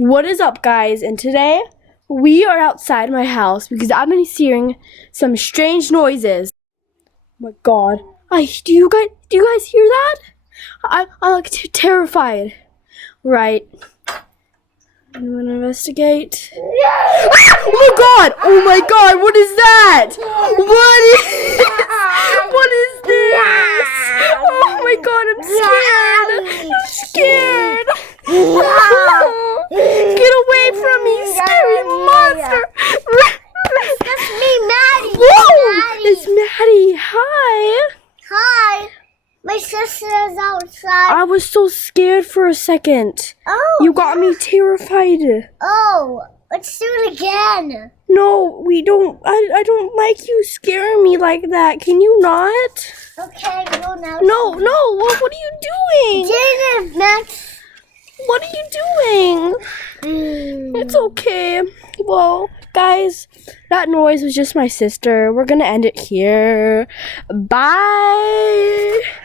What is up, guys? And today we are outside my house because I've been hearing some strange noises. Oh my god. Do you guys hear that? I'm like terrified. Right. I'm gonna investigate. Oh my god! Oh my god, what is that? What is this? Oh my god, I'm scared. Get away from me, scary monster! That's me, Maddie. Whoa! Maddie. It's Maddie. Hi. Hi. My sister is outside. I was so scared for a second. Oh. You got me terrified. Oh, let's do it again. No, we don't. I don't like you scaring me like that. Can you not? Okay, go now. No. What are you doing? Jaden, Max. What are you doing? It's okay. Well, guys, that noise was just my sister. We're gonna end it here. Bye.